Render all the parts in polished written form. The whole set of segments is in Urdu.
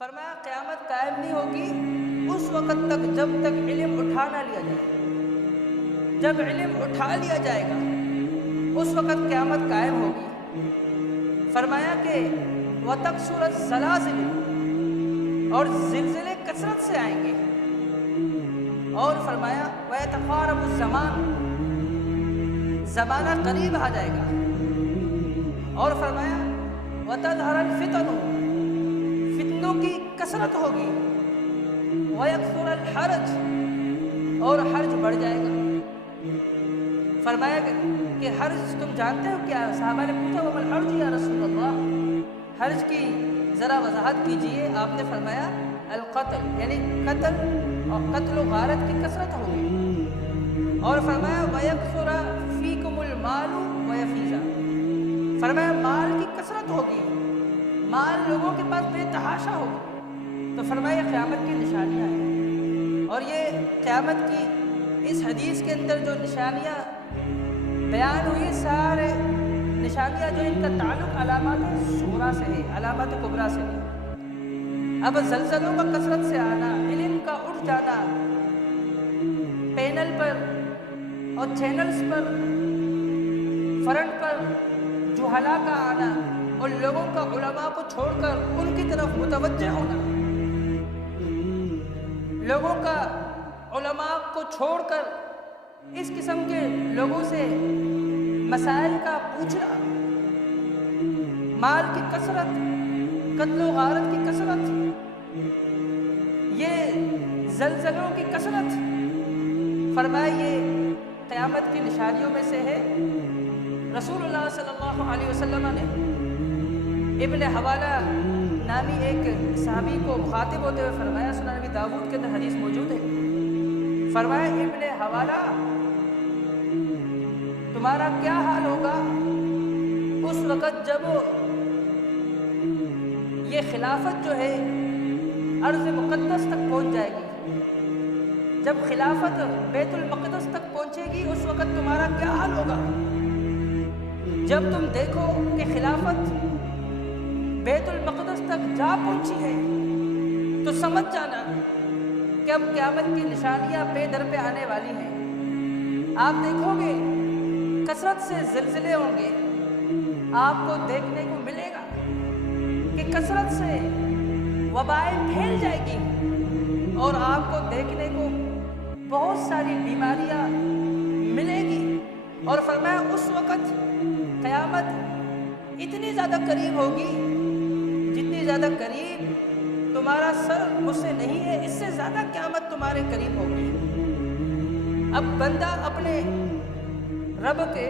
فرمایا قیامت قائم نہیں ہوگی اس وقت تک جب تک علم اٹھا نہ لیا جائے. جب علم اٹھا لیا جائے گا اس وقت قیامت قائم ہوگی. فرمایا کہ وَتَكْسُرَ الزَّلَازِلُ، اور زلزلے کثرت سے آئیں گے. اور فرمایا وَيَتَقَارَبُ الزَّمَانُ، زمانہ قریب آ جائے گا. اور فرمایا وَتَظْهَرَ الْفِتَنُ، فتنوں کی کثرت ہوگی. وَيَكْثُرَ الْحَرَجُ، اور حرج بڑھ جائے گا. فرمایا کہ حرج تم جانتے ہو کیا؟ صحابہ نے پوچھا وَمَا الْحَرْجُ یا رسول اللہ، حرج کی ذرا وضاحت کیجئے. آپ نے فرمایا القتل، یعنی قتل اور قتل و غارت کی کثرت ہوگی. اور فرمایا وَيَكْثُرَ فِيكُمُ الْمَالُ وَيَفِيزَ، فرمایا مال کی کثرت ہوگی، مال لوگوں کے پاس بے تحاشا ہوگا. تو فرمایا قیامت کی نشانیاں ہیں. اور یہ قیامت کی اس حدیث کے اندر جو نشانیاں بیان ہوئی، سارے نشانیاں جو ان کا تعلق علامات صغریٰ سے ہے، علامات کبریٰ سے ہے. اب زلزلوں کا کثرت سے آنا، علم کا اٹھ جانا، پینل پر اور چینلز پر فرنٹ پر جہلا کا آنا، اور لوگوں کا علماء کو چھوڑ کر ان کی طرف متوجہ ہونا، لوگوں کا علماء کو چھوڑ کر اس قسم کے لوگوں سے مسائل کا پوچھنا، مال کی کثرت، قتل و غارت کی کثرت، یہ زلزلوں کی کثرت، فرمایا یہ قیامت کی نشانیوں میں سے ہے. رسول اللہ صلی اللہ علیہ وسلم نے ابن حوالہ نامی ایک صحابی کو مخاطب ہوتے ہوئے فرمایا، سنن نبی داؤد کے اندر حدیث موجود ہے. فرمایا ابن حوالہ تمہارا کیا حال ہوگا اس وقت جب یہ خلافت جو ہے ارض مقدس تک پہنچ جائے گی. جب خلافت بیت المقدس تک پہنچے گی اس وقت تمہارا کیا حال ہوگا؟ جب تم دیکھو کہ خلافت بیت المقدس تک جا پہنچی ہے تو سمجھ جانا کہ اب قیامت کی نشانیاں بے در پہ آنے والی ہیں. آپ دیکھو گے کثرت سے زلزلے ہوں گے، آپ کو دیکھنے کو ملے گا کہ کثرت سے وبائیں پھیل جائے گی، اور آپ کو دیکھنے کو بہت ساری بیماریاں ملے گی. اور فرمایا اس وقت قیامت اتنی زیادہ قریب ہوگی، جتنی زیادہ قریب تمہارا سر مجھ سے نہیں ہے، اس سے زیادہ قیامت تمہارے قریب ہوگی. اب بندہ اپنے رب کے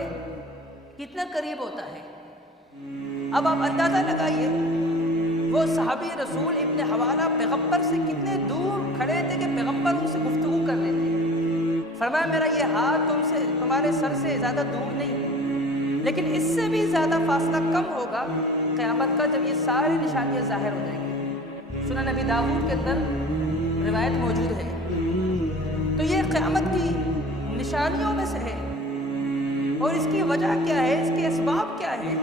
کتنا قریب ہوتا ہے. اب آپ اندازہ لگائیے وہ صحابی رسول ابن حوالہ پیغمبر سے کتنے دور کھڑے تھے کہ پیغمبر ان سے گفتگو کر رہے تھے. فرمایا میرا یہ ہاتھ تمہارے سر سے زیادہ دور نہیں، لیکن اس سے بھی زیادہ فاصلہ کم ہوگا قیامت کا جب یہ ساری نشانیاں ظاہر ہو جائیں گی. سنن نبی داؤد کے اندر روایت موجود ہے. تو یہ قیامت کی نشانیوں میں سے ہے. اور اس کی وجہ کیا ہے، اس کے اسباب کیا ہے؟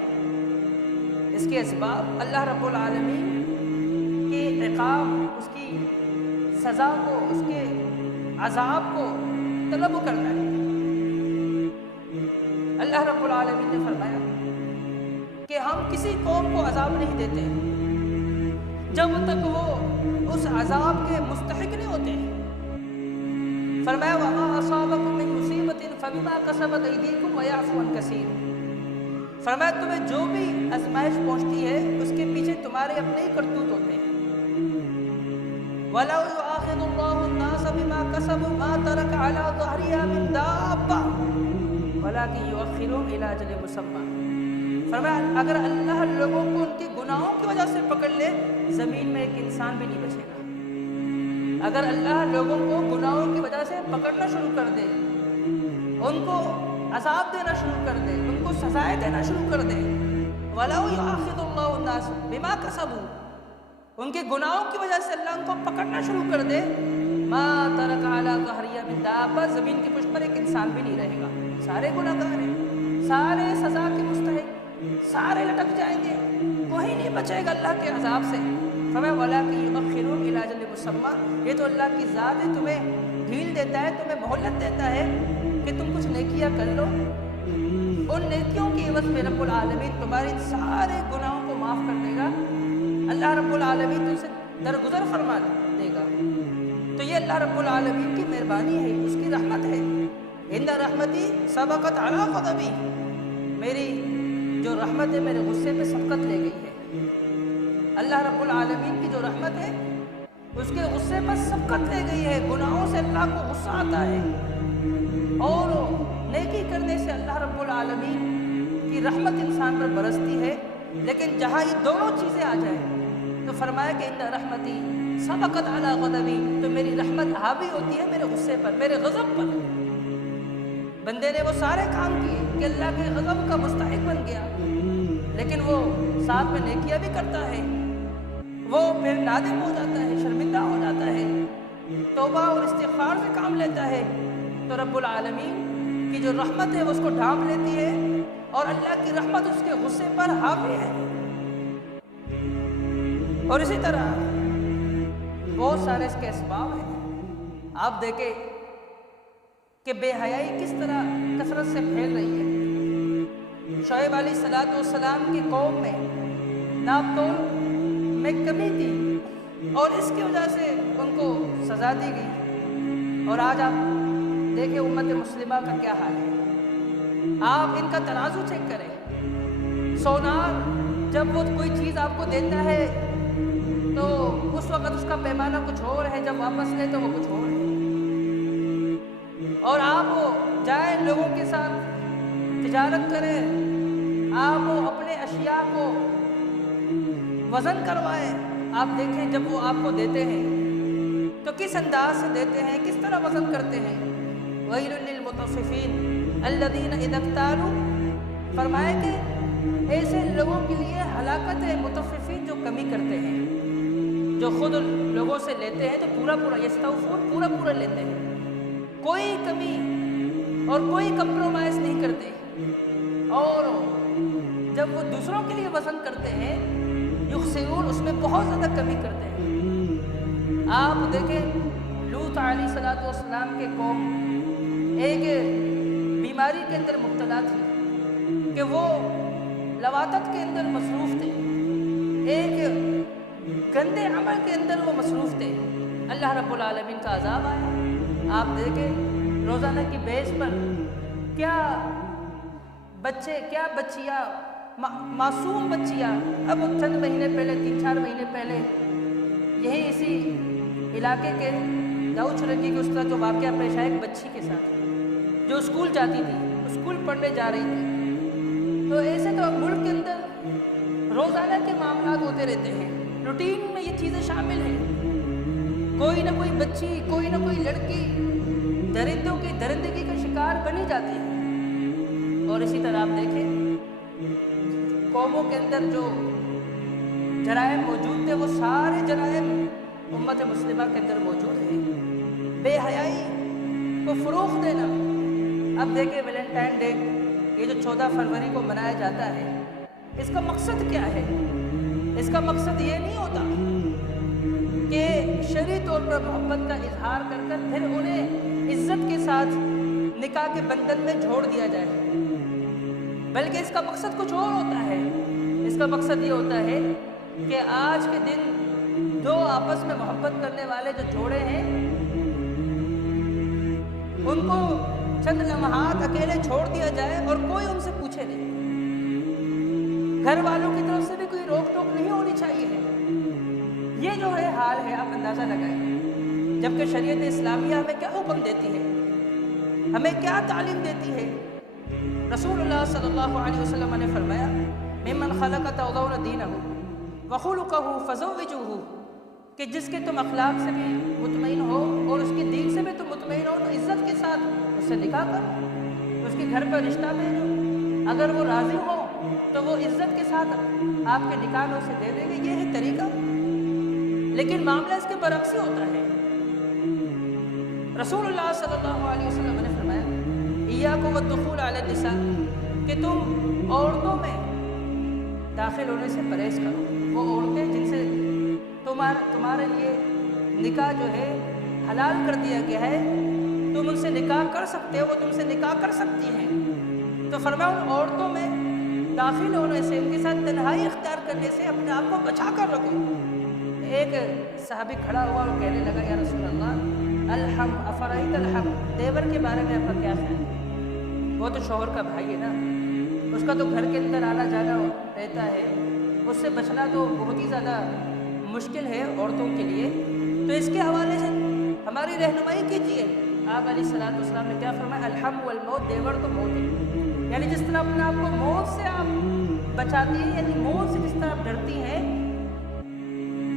اس کے اسباب اللہ رب العالمین کے عقاب، اس کی سزا کو، اس کے عذاب کو طلب کرنا ہے. اللہ رب العالمین نے فرمایا کہ ہم کسی قوم کو عذاب نہیں دیتے جب تک وہ اس عذاب کے مستحق نہیں ہوتے. فرمایا وَمَا أَصَابَكُم مِّن مُّصِيبَةٍ فَبِمَا كَسَبَتْ أَيْدِيكُمْ وَيَعْفُو عَن كَثِيرٍ. فرمایا تمہیں جو بھی آزمائش پہنچتی ہے اس کے پیچھے تمہارے اپنے ہی کرتوت ہوتے ہیں. وَلَوْ يُؤَاخِذُ اللَّهُ النَّاسَ بِمَا كَسَبُوا مَا تَرَكَ عَلَىٰ ظَهْرِهَا مِن دَابَّةٍ وَلَٰكِن يُؤَخِّرُهُمْ إِلَىٰ أَجَلٍ مُّسَمًّى. فرمایا اگر اللہ لوگوں کو ان کے گناہوں کی وجہ سے پکڑ لے زمین میں ایک انسان بھی نہیں بچے گا. اگر اللہ لوگوں کو گناہوں کی وجہ سے پکڑنا شروع کر دے، ان کو عذاب دینا شروع کر دے، ان کو سزائیں دینا شروع کر دے، وَلَوْ يُؤَاخِذُ اللَّهُ النَّاسَ بِمَا كَسَبُوا، ان کے گناہوں کی وجہ سے اللہ ان کو پکڑنا شروع کر دے، مَا تَرَكَ عَلَىٰ ظَهْرِهَا مِن دَابَّةٍ، زمین کی پشت پر ایک انسان بھی نہیں رہے گا. سارے گناہ گار ہیں، سارے سزا کے مستحق، سارے لٹک جائیں گے، کوئی نہیں بچے گا اللہ کے عذاب سے. فرمایا وَلَٰكِن اجل مسمى، یہ تو اللہ کی ذات ہے، تمہیں ڈھیل دیتا ہے، تمہیں مہلت دیتا ہے کہ تم کچھ نیکیاں کر لو، ان نیکیوں کی عوض میں رب العالمین تمہارے سارے گناہوں کو معاف کر دے گا، اللہ رب العالمین تم سے درگزر فرما دے گا۔ تو یہ اللہ رب العالمین کی مہربانی ہے، اس کی رحمت ہے۔ ان رحمتی سبقت علی غضبی، میری جو رحمت ہے میرے غصے پہ سبقت لے گئی ہے۔ اللہ رب العالمین کی جو رحمت ہے اس کے غصے پر سبقت لے گئی ہے۔ گناہوں سے اللہ کو غصہ آتا ہے اور نیکی کرنے سے اللہ رب العالمین کی رحمت انسان پر برستی ہے۔ لیکن جہاں یہ دونوں چیزیں آ جائیں تو فرمایا کہ ان رحمتی سبقت علی غضبی، تو میری رحمت حاوی ہوتی ہے میرے غصے پر، میرے غضب پر۔ بندے نے وہ سارے کام کیے کہ اللہ کے غضب کا مستحق بن گیا، لیکن وہ ساتھ میں نیکیاں بھی کرتا ہے، وہ پھر نادم ہو جاتا ہے، شرمندہ ہو جاتا ہے، توبہ اور استغفار سے کام لیتا ہے، تو رب العالمین کی جو رحمت ہے وہ اس کو ڈھانپ لیتی ہے اور اللہ کی رحمت اس کے غصے پر حاوی ہے۔ اور اسی طرح بہت سارے اس کے اسباب ہیں۔ آپ دیکھیں کہ بے حیائی کس طرح کثرت سے پھیل رہی ہے۔ شعیب علیہ السلام کی قوم میں ناپتول میں کمی تھی اور اس کی وجہ سے ان کو سزا دی گئی، اور آج آپ دیکھیں امت مسلمہ کا کیا حال ہے۔ آپ ان کا ترازو چیک کریں۔ سونار جب وہ کوئی چیز آپ کو دیتا ہے تو اس وقت اس کا پیمانہ کچھ اور ہے، جب واپس لے تو وہ کچھ اور ہے۔ اور آپ جائیں لوگوں کے ساتھ تجارت کریں، آپ اپنے اشیاء کو وزن کروائیں، آپ دیکھیں جب وہ آپ کو دیتے ہیں تو کس انداز سے دیتے ہیں، کس طرح وزن کرتے ہیں۔ وَيْلٌ لِّلْمُطَفِّفِينَ الَّذِينَ إِذَا اكْتَالُوا، فرمایا کہ ایسے لوگوں کے لیے ہلاکت ہے، مطففین جو کمی کرتے ہیں، جو خود لوگوں سے لیتے ہیں تو پورا یستوفون، پورا لیتے ہیں، کوئی کمی اور کوئی کمپرومائز نہیں کرتے، اور جب وہ دوسروں کے لیے وزن کرتے ہیں یخسرون، اس میں بہت زیادہ کمی کرتے ہیں۔ آپ دیکھیں لوط علیہ السلام کے قوم ایک بیماری کے اندر مبتلا تھی کہ وہ لواطت کے اندر مصروف تھے، ایک گندے عمل کے اندر وہ مصروف تھے۔ اللہ رب العالمین کا عذاب آیا۔ آپ دیکھیں روزانہ کی بیس پر کیا بچے، کیا بچیاں، معصوم بچیاں، اب چند مہینے پہلے، 3-4 مہینے پہلے یہی اسی علاقے کے داؤد چرنگی کے اس طرح جو واقعہ پیش آیا ایک بچی کے ساتھ جو اسکول جاتی تھی، اسکول پڑھنے جا رہی تھی۔ تو ایسے تو ملک کے اندر روزانہ کے معاملات ہوتے رہتے ہیں، روٹین میں یہ چیزیں شامل ہیں۔ کوئی نہ کوئی بچی، کوئی نہ کوئی لڑکی درندوں کی درندگی کا شکار بنی جاتی ہے۔ اور اسی طرح آپ دیکھیں قوموں کے اندر جو جرائم موجود تھے وہ سارے جرائم امت مسلمہ کے اندر موجود ہیں۔ بے حیائی کو فروغ دینا۔ اب دیکھیں ویلنٹائن ڈے، یہ جو 14 فروری کو منایا جاتا ہے، اس کا مقصد کیا ہے؟ اس کا مقصد یہ نہیں ہوتا کہ شرعی طور پر محبت کا اظہار کر کر پھر انہیں عزت کے ساتھ نکاح کے بندھن میں جھوڑ دیا جائے، بلکہ اس کا مقصد کچھ اور ہوتا ہے۔ اس کا مقصد یہ ہوتا ہے کہ آج کے دن دو آپس میں محبت کرنے والے جو جوڑے ہیں ان کو چند لمحات اکیلے چھوڑ دیا جائے اور کوئی ان سے پوچھے نہیں، گھر والوں کی طرف سے بھی کوئی روک ٹوک نہیں ہونی چاہیے ہے۔ یہ جو ہے حال ہے، آپ اندازہ لگائیں، جبکہ شریعت اسلامیہ ہمیں کیا حکم دیتی ہے، ہمیں کیا تعلیم دیتی ہے۔ رسول اللہ صلی اللہ علیہ وسلم نے فرمایا ممن خلق ترضون دینہ وخلقہ فزوجوہ، کہ جس کے تم اخلاق سے بھی مطمئن ہو اور اس کے دین سے بھی تم مطمئن ہو تو عزت کے ساتھ اس سے نکاح کرو، اس کے گھر پر رشتہ بھیجو، اگر وہ راضی ہو تو وہ عزت کے ساتھ آپ کے نکاح میں اسے دے دیں گے، یہ ہے طریقہ۔ لیکن معاملہ اس کے برعکس ہی ہوتا ہے۔ رسول اللہ صلی اللہ علیہ وسلم نے فرمایا ایاکم والدخول علی النساء، کہ تم عورتوں میں داخل ہونے سے پرہیز کرو، وہ عورتیں جن سے تمہارے لیے نکاح جو ہے حلال کر دیا گیا ہے، تم ان سے نکاح کر سکتے ہو، وہ تم سے نکاح کر سکتی ہیں۔ تو فرمایا ان عورتوں میں داخل ہونے سے، ان کے ساتھ تنہائی اختیار کرنے سے اپنے آپ کو بچا کر رکھو۔ ایک صحابی کھڑا ہوا اور کہنے لگا یا رسول اللہ الحم افرائیت الحم، دیور کے بارے میں آپ کا کیا خیال ہے؟ وہ تو شوہر کا بھائی ہے نا، اس کا تو گھر کے اندر آنا جانا رہتا ہے، اس سے بچنا تو بہت ہی زیادہ مشکل ہے عورتوں کے لیے، تو اس کے حوالے سے ہماری رہنمائی کیجیے۔ آپ علیہ الصلوۃ والسلام نے کیا فرمایا؟ الحم والموت، دیور تو موت ہے، یعنی جس طرح اپنے آپ کو موت سے آپ بچاتی ہیں، یعنی موت سے جس طرح آپ ڈرتی ہیں،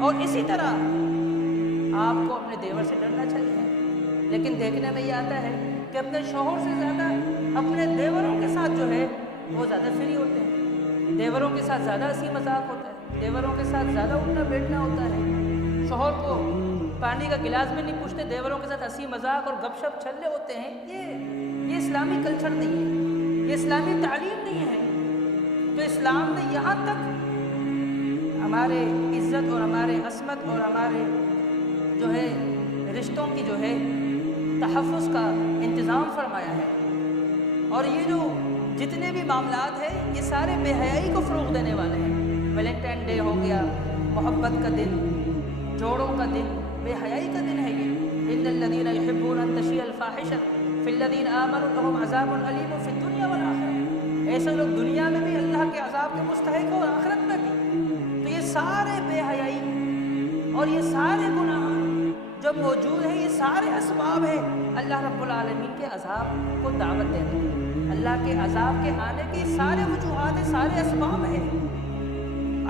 اور اسی طرح آپ کو اپنے دیور سے ڈرنا چاہیے۔ لیکن دیکھنے میں یہ آتا ہے کہ اپنے شوہر سے زیادہ اپنے دیوروں کے ساتھ جو ہے وہ زیادہ فری ہوتے ہیں، دیوروں کے ساتھ زیادہ ہنسی مذاق ہوتا ہے، دیوروں کے ساتھ زیادہ اٹھنا بیٹھنا ہوتا ہے، شوہر کو پانی کا گلاس بھی نہیں پوچھتے، دیوروں کے ساتھ ہنسی مذاق اور گپ شپ چھلے ہوتے ہیں۔ یہ اسلامی کلچر نہیں ہے، یہ اسلامی تعلیم نہیں ہے۔ تو اسلام نے یہاں تک ہمارے عزت اور ہمارے عصمت اور ہمارے جو ہے رشتوں کی جو ہے تحفظ کا انتظام فرمایا ہے، اور یہ جو جتنے بھی معاملات ہیں یہ سارے بے حیائی کو فروغ دینے والے ہیں۔ ویلنٹائن ڈے ہو گیا، محبت کا دن، جوڑوں کا دن، بے حیائی کا دن ہے یہ۔ ان الذین یحبون ان تشیع الفاحشہ فی الذین آمنوا لهم عذاب علیم فی الدنیا والآخرہ، ایسے لوگ دنیا میں بھی اللہ کے عذاب کے مستحق ہو اور آخرت میں بھی۔ تو یہ سارے بے حیائی اور یہ سارے گناہ جو موجود ہیں، یہ سارے اسباب ہیں اللہ رب العالمین کے عذاب کو دعوت دینے کے، اللہ کے عذاب کے آنے کے سارے وجوہات ہیں، سارے اسباب ہیں۔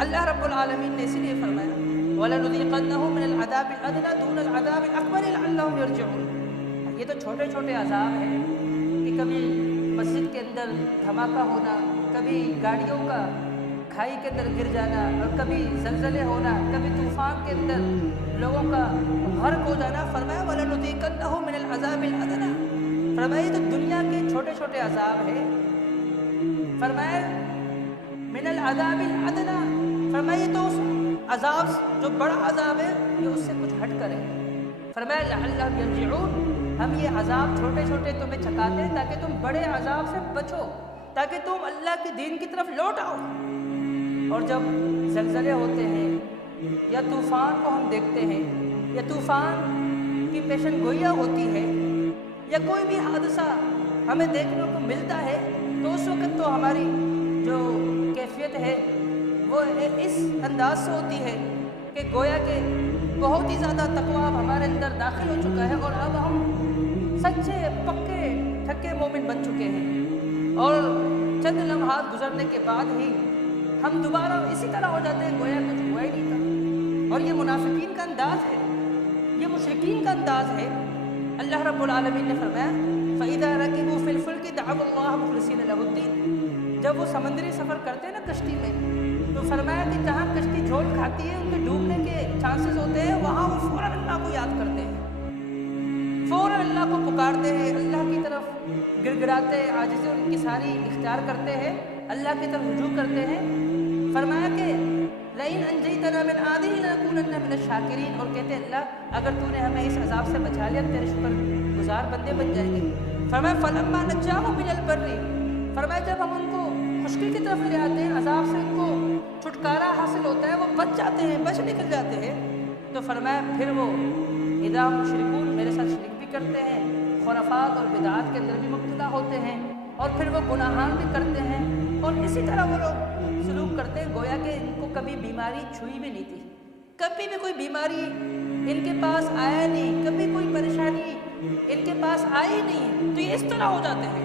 اللہ رب العالمین نے اسی لیے فرمایا وَلَنُذِيقَنَّهُم مِّنَ الْعَذَابِ الْأَدْنَىٰ دُونَ الْعَذَابِ الْأَكْبَرِ لَعَلَّهُمْ يَرْجِعُونَ۔ یہ تو چھوٹے چھوٹے عذاب ہیں کہ کبھی مسجد کے اندر دھماکہ ہونا، کبھی گاڑیوں کا کھائی کے اندر گر جانا، اور کبھی زلزلے ہونا، کبھی طوفان کے اندر لوگوں کا غرق ہو جانا۔ فرمایا وَلَنُذِيقَنَّهُم مِّنَ الْعَذَابِ الْأَدْنَىٰ، فرمایا تو دنیا کے چھوٹے چھوٹے عذاب ہیں۔ فرمایا من العذاب الادنی، فرمایا تو اس عذاب جو بڑا عذاب ہے یہ اس سے کچھ ہٹ کر ہے۔ فرمایا لعلہم یرجعون، ہم یہ عذاب چھوٹے چھوٹے تمہیں چکاتے ہیں تاکہ تم بڑے عذاب سے بچو، تاکہ تم اللہ کے دین کی طرف لوٹ آؤ۔ اور جب زلزلے ہوتے ہیں یا طوفان کو ہم دیکھتے ہیں یا طوفان کی پیشن گوئیاں ہوتی ہے یا کوئی بھی حادثہ ہمیں دیکھنے کو ملتا ہے، تو اس وقت تو ہماری جو کیفیت ہے وہ اس انداز سے ہوتی ہے کہ گویا کہ بہت ہی زیادہ تقویٰ ہمارے اندر داخل ہو چکا ہے، اور اب ہم سچے پکے ٹھکے مومن بن چکے ہیں، اور چند لمحات گزرنے کے بعد ہی ہم دوبارہ اسی طرح ہو جاتے ہیں گویا کچھ ہوا ہی نہیں تھا۔ اور یہ منافقین کا انداز ہے، یہ مشرکین کا انداز ہے۔ اللہ رب العالمین نے فرمایا فَإِذَا رَكِبُوا فِي الْفُلْكِ دَعَوُا اللَّهَ مُخْلِصِينَ لَهُ الدِّينَ، جب وہ سمندری سفر کرتے ہیں نا کشتی میں، تو فرمایا کہ جہاں کشتی جھول کھاتی ہے، ان کے ڈوبنے کے چانسز ہوتے ہیں، وہاں وہ فوراً اللہ کو یاد کرتے ہیں، فوراً اللہ کو پکارتے ہیں، اللہ کی طرف گڑ گڑاتے عاجزی اور انکساری اختیار کرتے ہیں، اللہ کی طرف رجوع کرتے ہیں۔ فرمایا کہ لَئِنْ أَنْجَيْتَنَا مِنْ هَٰذِهِ لَنَكُونَنَّ مِنَ الشَّاكِرِينَ، اور کہتے ہیں اللہ اگر تو نے ہمیں اس عذاب سے بچا لیا تیرے شکر گزار بندے بن جائیں گے۔ فرمایا فَلَمَّا نَجَّاهُمْ مِنَ الْبَرِّ، فرمایا جب ہم ان کو خشکی کی طرف لے آتے ہیں، عذاب سے ان کو چھٹکارا حاصل ہوتا ہے، وہ بچ جاتے ہیں، بچ نکل جاتے ہیں، تو فرمایا پھر وہ اذا مشرکون، میرے ساتھ شرک بھی کرتے ہیں، خرافات اور بدعات کے اندر بھی مبتلا ہوتے ہیں، اور پھر وہ گناہان بھی کرتے ہیں، اور اسی طرح وہ لوگ سلوک کرتے ہیں گویا کہ ان کو کبھی بیماری چھوئی بھی نہیں تھی، کبھی بھی کوئی بیماری ان کے پاس آیا نہیں، کبھی کوئی پریشانی ان کے پاس آئی نہیں، تو یہ اس طرح ہو جاتے ہیں۔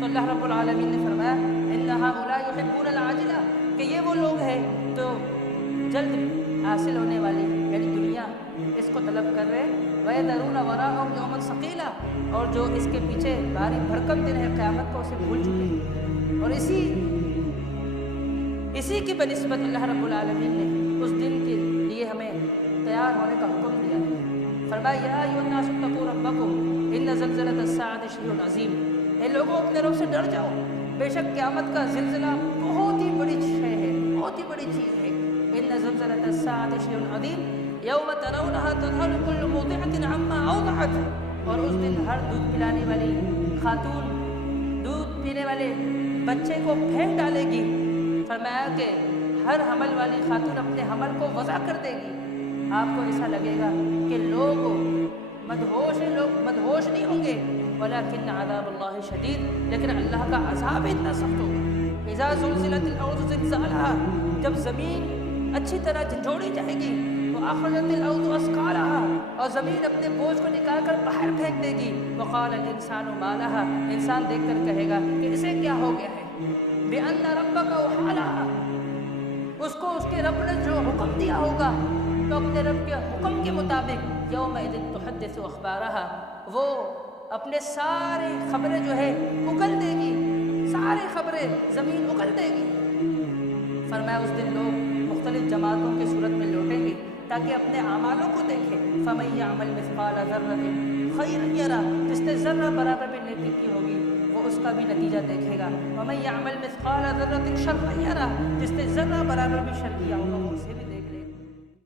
تو اللہ رب العالمین نے فرمایا ان هؤلاء يحبون العاجلہ، کہ یہ وہ لوگ ہیں تو جلد حاصل ہونے والی یعنی دنیا اس کو طلب کر رہے، وَيَذَرُونَ وَرَاءَهُمْ يَوْمًا ثَقِيلًا، اور جو اس کے پیچھے بھاری بھرکم دن ہے قیامت کو اسے بھول چکے ہیں۔ اور اسی کی بنسبت اللہ رب العالمین نے اس دن کے لیے ہمیں تیار ہونے کا حکم دیا ہے۔ فرمایا یا ایھا الناس اتقوا ربکم ان زلزلۃ الساعۃ شیء عظیم، اے لوگوں اپنے رب سے ڈر جاؤ، بے شک قیامت کا زلزلہ بہت ہی بڑی شے ہے، بہت ہی بڑی چیز ہے۔ ان زلزلۃ الساعۃ شیء عظیم، یوم ترونہا تذہل کل مرضعۃ عما ارضعت، اور اس دن ہر دودھ پلانے والی خاتون دودھ پینے والے بچے کو پھینک ڈالے گی۔ فرمایا کہ ہر حمل والی خاتون اپنے حمل کو وضع کر دے گی۔ آپ کو ایسا لگے گا کہ لوگ مدہوش ہیں، لوگ مدہوش نہیں ہوں گے، ولیکن عذاب اللہ شدید، لیکن اللہ کا عذاب اتنا سخت ہوگا۔ اذا زلزلت الارض زلزالہا، جب زمین اچھی طرح جھنجھوڑی جائے گی، وأخرجت الارض اثقالہا، اور زمین اپنے بوجھ کو نکال کر باہر پھینک دے گی، وقال الانسان ما لہا، انسان دیکھ کر کہے گا کہ اسے کیا ہو گیا ہے، بأن ربک اوحی لہا، اس کو اس کے رب نے جو حکم دیا ہوگا، تو اپنے رب کے حکم کے مطابق یومئذ تحدث اخبارہا، وہ اپنے سارے خبریں جو ہے اگل دے گی، سارے خبریں زمین اگل دے گی۔ فرمایا اس دن لوگ مختلف جماعتوں کی صورت میں لوٹیں گے تاکہ اپنے اعمالوں کو دیکھیں۔ فَمَن يَعْمَلْ مِثْقَالَ ذَرَّةٍ خَيْرًا يَرَهُ، جس نے ذرہ برابر بھی نیکی کی ہوگی وہ اس کا بھی نتیجہ دیکھے گا۔ وَمَن يَعْمَلْ مِثْقَالَ ذَرَّةٍ شَرًّا يَرَهُ، جس نے ذرہ برابر بھی شر کیا ہوگا وہ اسے بھی